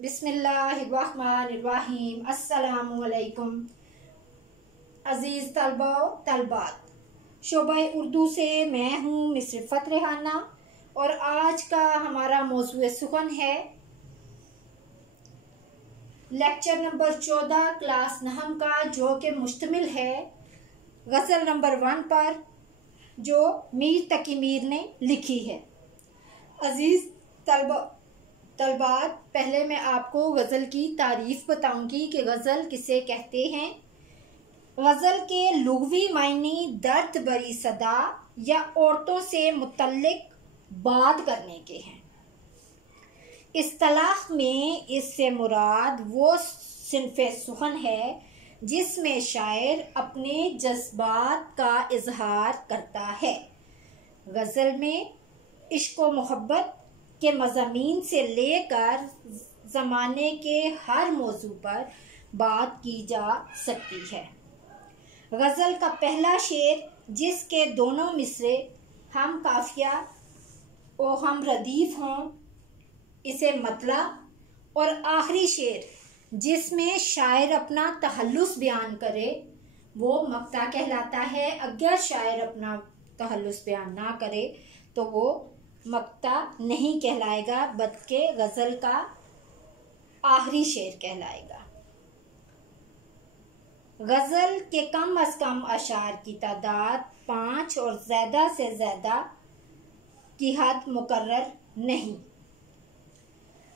बिस्मिल्लाहिर्रहमानिर्रहीम। अस्सलामुअलैकुम अज़ीज़ तलबा तलबात, शोबा उर्दू से मैं हूँ मिस रिफ़त रेहाना और आज का हमारा मौज़ूए सुख़न है लेक्चर नंबर 14 क्लास नहम का, जो कि मुश्तमिल है गज़ल नंबर 1 पर, जो मीर तकी मीर ने लिखी है। अज़ीज़ तलबात, पहले मैं आपको गज़ल की तारीफ़ बताऊंगी कि गज़ल किसे कहते हैं। गज़ल के लुग़वी मायने दर्द भरी सदा या औरतों से मुतल्लिक बात करने के हैं। इस्तिलाह में इससे मुराद वो सिन्फ़े सुख़न है जिसमें शायर अपने जज्बात का इजहार करता है। गज़ल में इश्क व मोहब्बत के मज़ामीन से लेकर ज़माने के हर मौजू पर बात की जा सकती है। गज़ल का पहला शेर, जिसके दोनों मिसरे हम काफिया और हम रदीफ हों, इसे मतला, और आखिरी शेर जिसमें शायर अपना तहल्लुस बयान करे, वो मक्ता कहलाता है। अगर शायर अपना तहल्लुस बयान ना करे तो वो मक्ता नहीं कहलाएगा, बल्कि गज़ल का आखिरी शेर कहलाएगा। गज़ल के कम अज़ कम अशार की तादाद 5 और ज़्यादा से ज़्यादा की हद मुकर्रर नहीं।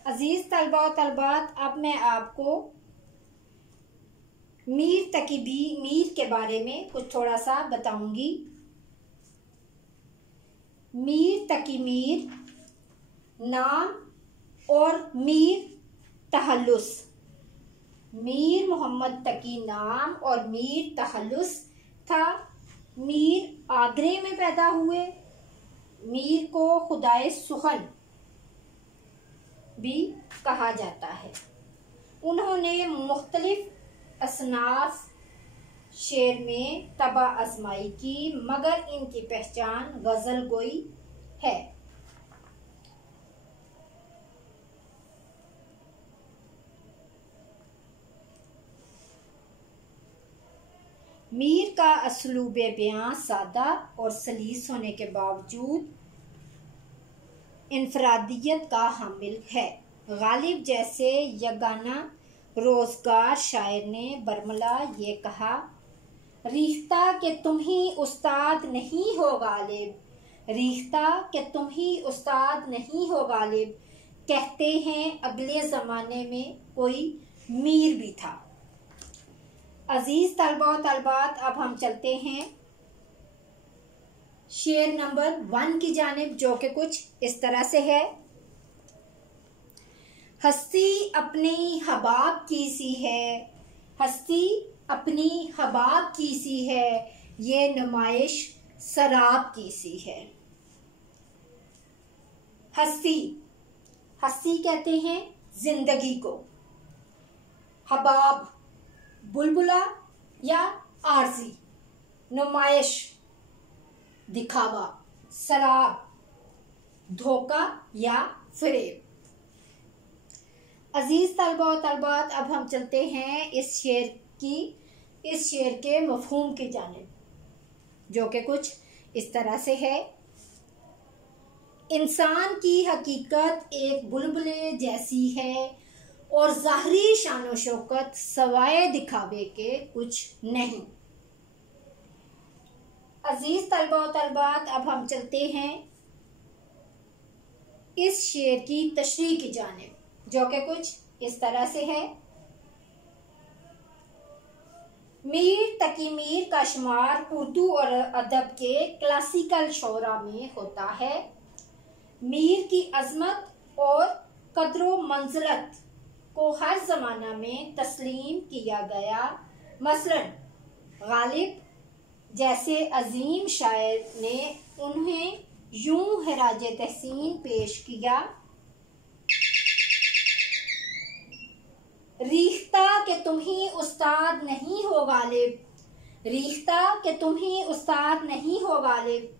अज़ीज़ तलबा व तलबात, अब मैं आपको मीर तकी मीर के बारे में कुछ थोड़ा सा बताऊंगी। मीर तकी मीर नाम और मीर तहल्लुस। मीर मोहम्मद तकी नाम और मीर तहल्लुस था। मीर आगरे में पैदा हुए। मीर को खुदाए सुखन भी कहा जाता है। उन्होंने मुख्तलिफ असनाफ शेर में तबा आजमाई की, मगर इनकी पहचान गज़ल गोई है। मीर का असलूब बयां सादा और सलीस होने के बावजूद इनफरादियत का हामिल है। गालिब जैसे यगाना रोजगार शायर ने बरमला ये कहा, रीख्ता के तुम ही उस्ताद नहीं हो गालिब, रीख्ता के तुम ही उस्ताद नहीं हो गालिब, कहते हैं अगले ज़माने में कोई मीर भी था। अजीज़ तलबा व तलबात, अब हम चलते हैं शेर नंबर 1 की जानिब, जो कि कुछ इस तरह से है। हस्ती अपनी हबाब की सी है, हस्ती अपनी हबाब की सी है, ये नुमाइश शराब की सी है। हस्ती, हस्ती कहते हैं जिंदगी को। हबाब बुलबुला या आरजी, नुमाइश दिखावा, शराब धोखा या फरेब। अजीज तलबा व तलबात, अब हम चलते हैं इस शेर के मफहूम की जानिब, जो कि कुछ इस तरह से है। इंसान की हकीकत एक बुलबुले जैसी है और ज़ाहरी शानो शौकत सवाए दिखावे के कुछ नहीं। अजीज तलबा व तलबात, अब हम चलते हैं इस शेर की तशरीह की जानिब, जो कि कुछ इस तरह से है। मीर तकी मीर का शुमार उर्दू और अदब के क्लासिकल शोरा में होता है। मीर की अजमत और कदरो मंजिलत को हर जमाना में तस्लीम किया गया। मसलन गालिब जैसे अजीम शायर ने उन्हें यूं खराज तहसीन पेश किया, रीख्ता के तुम ही उस्ताद नहीं हो गालिब, रीख्ता के तुम ही उस्ताद नहीं हो गालिब,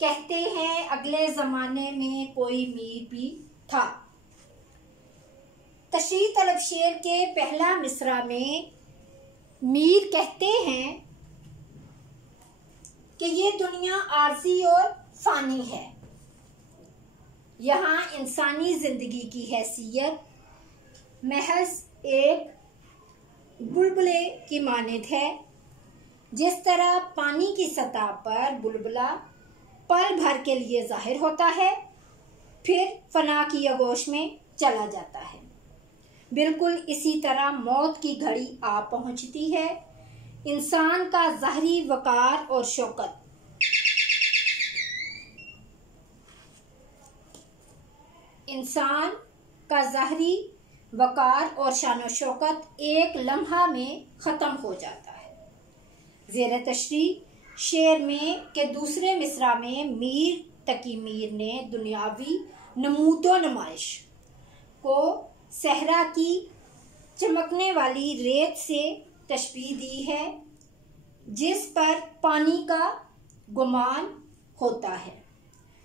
कहते हैं अगले ज़माने में कोई मीर भी था। तशरीह तलब शेर के पहला मिसरा में मीर कहते हैं कि ये दुनिया आरजी और फानी है। यहाँ इंसानी जिंदगी की हैसियत महज एक बुलबुले की मानिंद है। जिस तरह पानी की सतह पर बुलबुला पल भर के लिए जाहिर होता है, फिर फना की आगोश में चला जाता है, बिल्कुल इसी तरह मौत की घड़ी आ पहुंचती है। इंसान का ज़ाहरी वकार और शौकत और शान शौकत एक लम्हा में ख़त्म हो जाता है। ज़ेर तशरीह शेर में के दूसरे मिसरा में मीर तकी मीर ने दुनियावी नमूदो नुमाइश को सहरा की चमकने वाली रेत से तशबीह दी है, जिस पर पानी का गुमान होता है,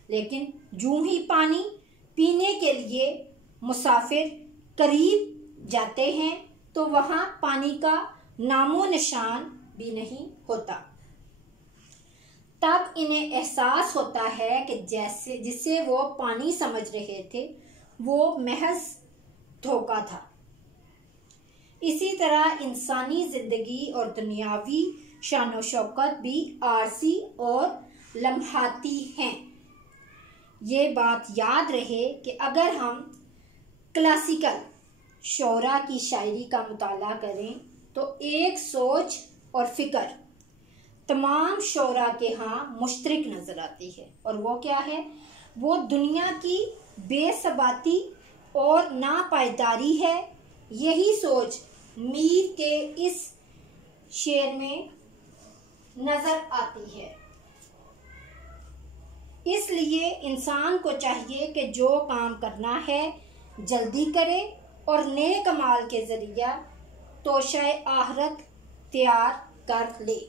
लेकिन जूं ही पानी पीने के लिए मुसाफिर करीब जाते हैं तो वहाँ पानी का नामो निशान भी नहीं होता। तब इन्हें एहसास होता है कि जैसे जिसे वो पानी समझ रहे थे वो महज धोखा था। इसी तरह इंसानी जिंदगी और दुनियावी शान शौकत भी आरसी और लम्हाती हैं। ये बात याद रहे कि अगर हम क्लासिकल शोरा की शायरी का मुताला करें तो एक सोच और फिक्र तमाम शोरा के यहाँ मुश्तरक नजर आती है, और वो क्या है? वो दुनिया की बेसबाती और नापायदारी है। यही सोच मीर के इस शेर में नजर आती है। इसलिए इंसान को चाहिए कि जो काम करना है जल्दी करे और नेक अमाल के जरिया तोशाए आहरत तैयार कर ले।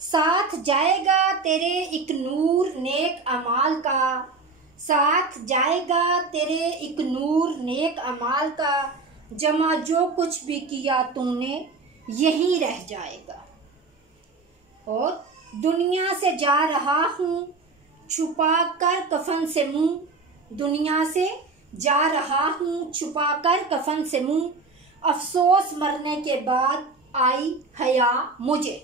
साथ जाएगा तेरे एक नूर नेक अमाल का, साथ जाएगा तेरे एक नूर नेक अमाल का, जमा जो कुछ भी किया तूने यहीं रह जाएगा। और दुनिया से जा रहा हूँ छुपा कर कफन से मुंह, दुनिया से जा रहा हूँ छुपा कर कफन से मुंह, अफसोस मरने के बाद आई हया मुझे।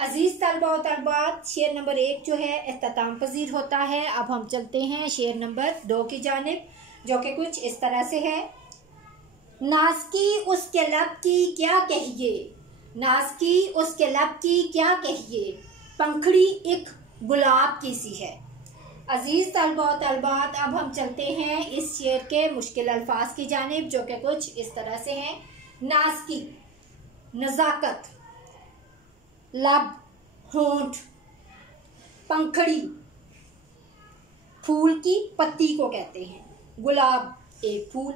अजीज तलबा और तलबात, शेर नंबर 1 जो है इख्तिताम पजीर होता है। अब हम चलते हैं शेर नंबर 2 की जानिब, जो कि कुछ इस तरह से है। नाज़की उसके लब की क्या कहिए, नाज़की उसके लब की क्या कहिए, पंखड़ी एक गुलाब की सी है। अजीज तलबा और तलबात, अब हम चलते हैं इस शेर के मुश्किल अल्फाज की जानिब, जो कि कुछ इस तरह से हैं। नाज़की नज़ाकत, लब होंठ, पंखड़ी फूल की पत्ती को कहते हैं, गुलाब एक फूल।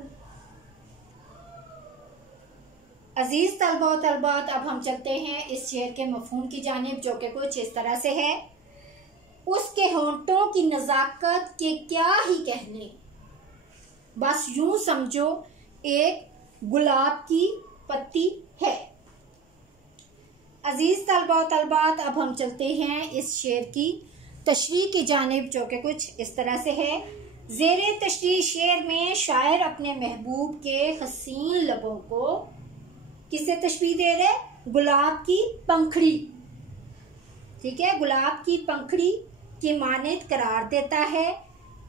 अजीज तलबा और तलबात, अब हम चलते हैं इस शेर के मफहूम की जानिब, जो कि कुछ इस तरह से है। उसके होंठों की नज़ाकत के क्या ही कहने, बस यूं समझो एक गुलाब की पत्ती है। अजीज तलबा और तलबात, अब हम चलते हैं इस शेर की तशरीह की जानिब, जो कि कुछ इस तरह से है। ज़ेरे तशरीह शेर में शायर अपने महबूब के हसीन लबों को किससे तशबीह दे रहे? गुलाब की पंखड़ी, ठीक है, गुलाब की पंखड़ी की मानिंद करार देता है।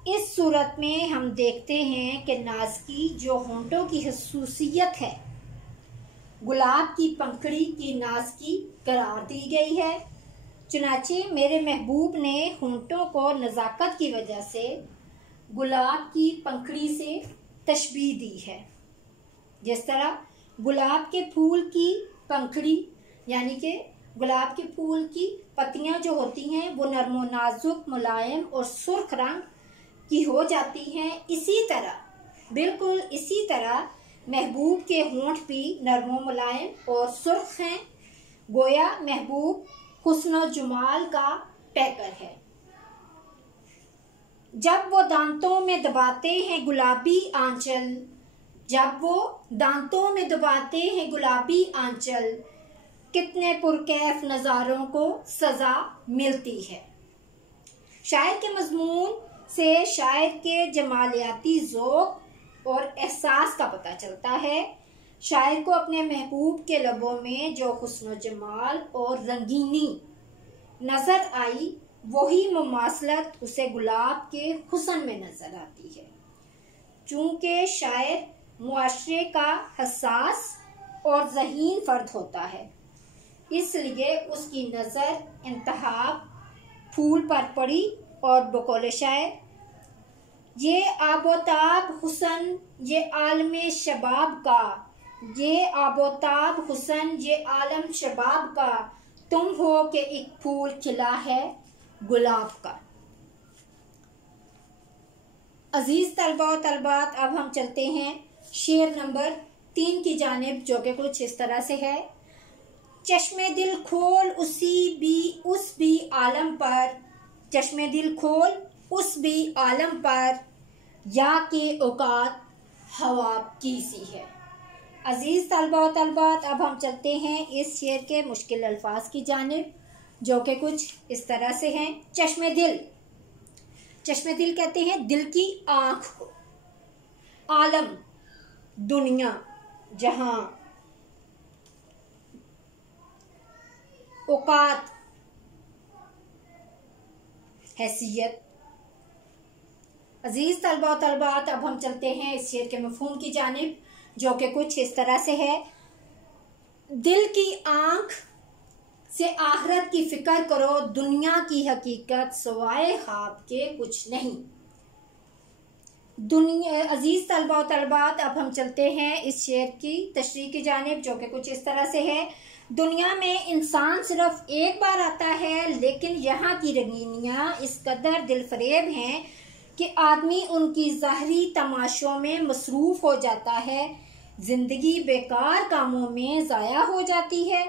इस सूरत में हम देखते हैं कि नाज़की जो होंठों की खसूसियत है, गुलाब की पंखड़ी की नाज़की करार दी गई है। चुनाचे मेरे महबूब ने होंठों को नज़ाकत की वजह से गुलाब की पंखड़ी से तशबीह दी है। जिस तरह गुलाब के फूल की पंखड़ी यानी कि गुलाब के फूल की पत्तियां जो होती हैं वो नरमो नाजुक, मुलायम और सुर्ख रंग की हो जाती हैं, इसी तरह बिल्कुल इसी तरह महबूब के होंठ भी नरमो मुलायम और सुर्ख हैं। गोया महबूब हुस्न जमाल का पैकर है। जब वो दांतों में दबाते हैं गुलाबी आंचल, जब वो दांतों में दबाते हैं गुलाबी आंचल, कितने पुरकैफ नज़ारों को सज़ा मिलती है। शायर के मजमून से शायर के जमालियाती ज़ौक़ और एहसास का पता चलता है। शायर को अपने महबूब के लबों में जो हुस्न जमाल और रंगीनी नज़र आई, वही मुमासलत उसे गुलाब के हुस्न में नज़र आती है। चूँकि शायर मुआशरे का हसास और ज़हीन फ़र्द होता है, इसलिए उसकी नज़र इंतहाब फूल पर पड़ी और बकौल शायर, ये आबोताब हुस्न ये आलम शबाब का, ये आबोताब हुस्न ये आलम शबाब का, तुम हो के एक फूल खिला है गुलाब का। अजीज तलबा और तलबात, अब हम चलते हैं शेर नंबर 3 की जानिब, जो कि कुछ इस तरह से है। चश्मे दिल खोल उस भी आलम पर, चश्मे दिल खोल उस भी आलम पर, या के औकात हवा की सी है। अजीज तलबा और तलबात, अब हम चलते हैं इस शेर के मुश्किल अल्फाज की जानिब, जो कि कुछ इस तरह से हैं। चश्मे दिल, चश्मे दिल कहते हैं दिल की आंख को, आलम दुनिया जहां, औकात हैसियत। अजीज तलबा और तलबात, अब हम चलते हैं इस शेर के मफहूम की जानिब, जो कि कुछ इस तरह से है। दिल की आंख से आखिरत की फिक्र करो, दुनिया की हकीकत सवाए ख्वाब के कुछ नहीं। दुनिया अजीज तलबा और तलबात, अब हम चलते हैं इस शेर की तशरीह की जानिब, जो कि कुछ इस तरह से है। दुनिया में इंसान सिर्फ एक बार आता है, लेकिन यहाँ की रंगीनियाँ इस कदर दिलफरेब हैं कि आदमी उनकी ज़ाहरी तमाशों में मसरूफ़ हो जाता है, जिंदगी बेकार कामों में ज़ाया हो जाती है।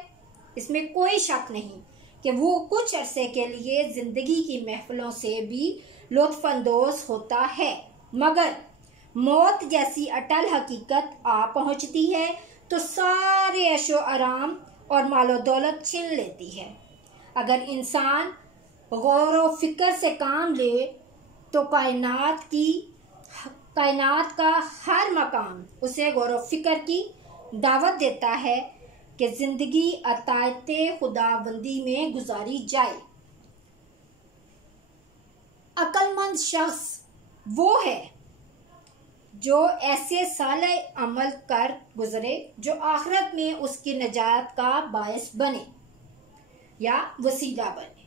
इसमें कोई शक नहीं कि वो कुछ अरसे के लिए जिंदगी की महफिलों से भी लुत्फ़अंदोज़ होता है, मगर मौत जैसी अटल हकीकत आ पहुंचती है तो सारे ऐशो आराम और मालो दौलत छीन लेती है। अगर इंसान गौर व फिक्र से काम ले तो कायनात का हर मकाम उसे गौर व फिक्र की दावत देता है कि जिंदगी अतायते खुदाबंदी में गुजारी जाए। अक्लमंद शख्स वो है जो ऐसे साले अमल कर गुजरे जो आखिरत में उसकी नजात का बायस बने या वसीला बने।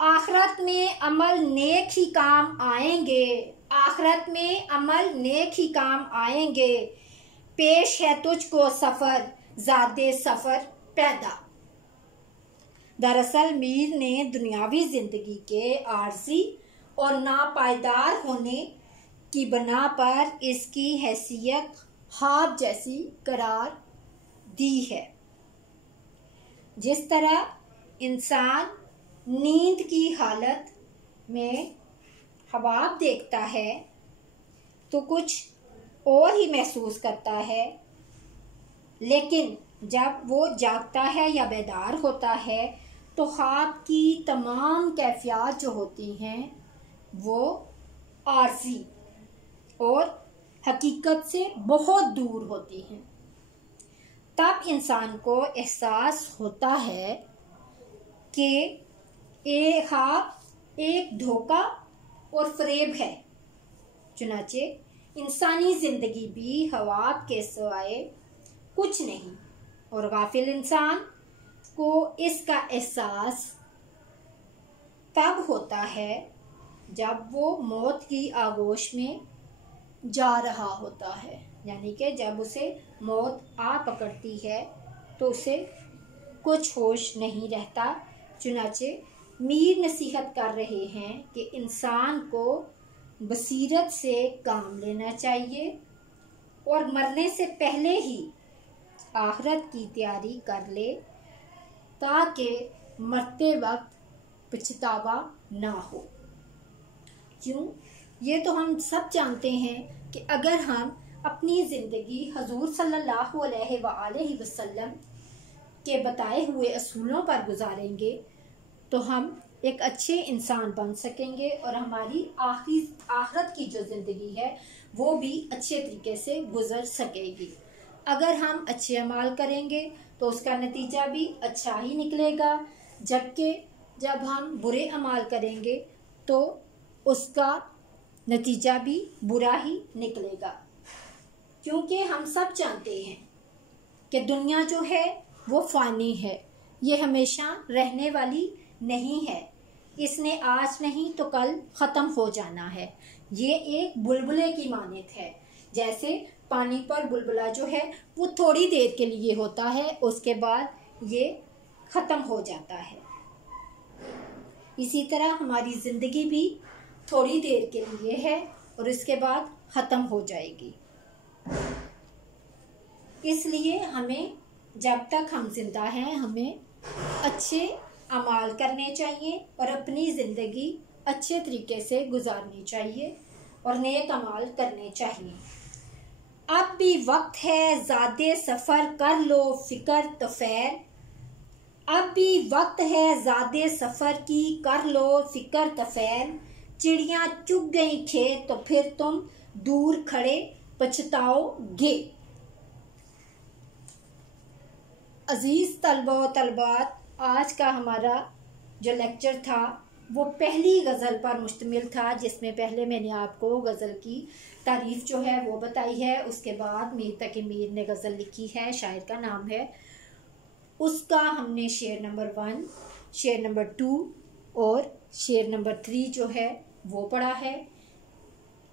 आखिरत में अमल नेक ही काम आएंगे, आखिरत में अमल नेक ही काम आएंगे, पेश है तुझको सफर ज़ादे सफर पैदा। दरअसल मीर ने दुनियावी जिंदगी के आर्जी और नापायदार होने की बना पर इसकी हैसियत ख्वाब जैसी करार दी है। जिस तरह इंसान नींद की हालत में ख्वाब देखता है तो कुछ और ही महसूस करता है, लेकिन जब वो जागता है या बेदार होता है तो ख्वाब की तमाम कैफियत जो होती हैं वो आर्जी और हकीकत से बहुत दूर होती हैं। तब इंसान को एहसास होता है कि ख्वाब एक धोखा और फरेब है। चुनाचे इंसानी जिंदगी भी ख्वाब के सिवाय कुछ नहीं, और गाफिल इंसान को इसका एहसास तब होता है जब वो मौत की आगोश में जा रहा होता है, यानी कि जब उसे मौत आ पकड़ती है तो उसे कुछ होश नहीं रहता। चुनाचे मीर नसीहत कर रहे हैं कि इंसान को बसीरत से काम लेना चाहिए और मरने से पहले ही आखिरत की तैयारी कर ले, ताकि मरते वक्त पछतावा ना हो। क्यों? ये तो हम सब जानते हैं कि अगर हम अपनी ज़िंदगी हजूर सल्लल्लाहु अलैहि वसल्लम के बताए हुए असूलों पर गुजारेंगे तो हम एक अच्छे इंसान बन सकेंगे और हमारी आखिरत की जो ज़िंदगी है वो भी अच्छे तरीके से गुजर सकेगी। अगर हम अच्छे अमाल करेंगे तो उसका नतीजा भी अच्छा ही निकलेगा, जबकि जब हम बुरे अमाल करेंगे तो उसका नतीजा भी बुरा ही निकलेगा। क्योंकि हम सब जानते हैं कि दुनिया जो है वो फ़ानी है, ये हमेशा रहने वाली नहीं है। इसने आज नहीं तो कल ख़त्म हो जाना है। ये एक बुलबुले की मानत है। जैसे पानी पर बुलबुला जो है वो थोड़ी देर के लिए होता है, उसके बाद ये ख़त्म हो जाता है। इसी तरह हमारी ज़िंदगी भी थोड़ी देर के लिए है और इसके बाद ख़त्म हो जाएगी। इसलिए हमें जब तक हम जिंदा हैं हमें अच्छे अमाल करने चाहिए और अपनी ज़िंदगी अच्छे तरीके से गुजारनी चाहिए और नेक अमाल करने चाहिए। अब भी वक्त है ज़्यादे सफ़र कर लो फिक्र तफैर। अब भी वक्त है ज़्यादे सफ़र की कर लो फिक्र तफैर। चिड़ियाँ चुग गई खेत तो फिर तुम दूर खड़े पछताओगे। अजीज़ तलबा व तलबात, आज का हमारा जो लेक्चर था वो पहली गज़ल पर मुश्तमिल था, जिसमें पहले मैंने आपको गज़ल की तारीफ़ जो है वो बताई है। उसके बाद मीर तकी मीर ने गज़ल लिखी है, शायर का नाम है, उसका हमने शेर नंबर 1, शेर नंबर 2 और शेर नंबर 3 जो है वो पढ़ा है।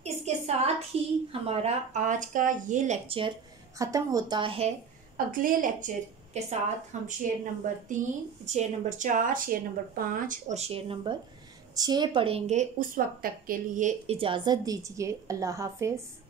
इसके साथ ही हमारा आज का ये लेक्चर ख़त्म होता है। अगले लेक्चर के साथ हम शेर नंबर 3, शेर नंबर 4, शेर नंबर 5 और शेर नंबर 6 पढ़ेंगे। उस वक्त तक के लिए इजाज़त दीजिए। अल्लाह हाफ़िज़।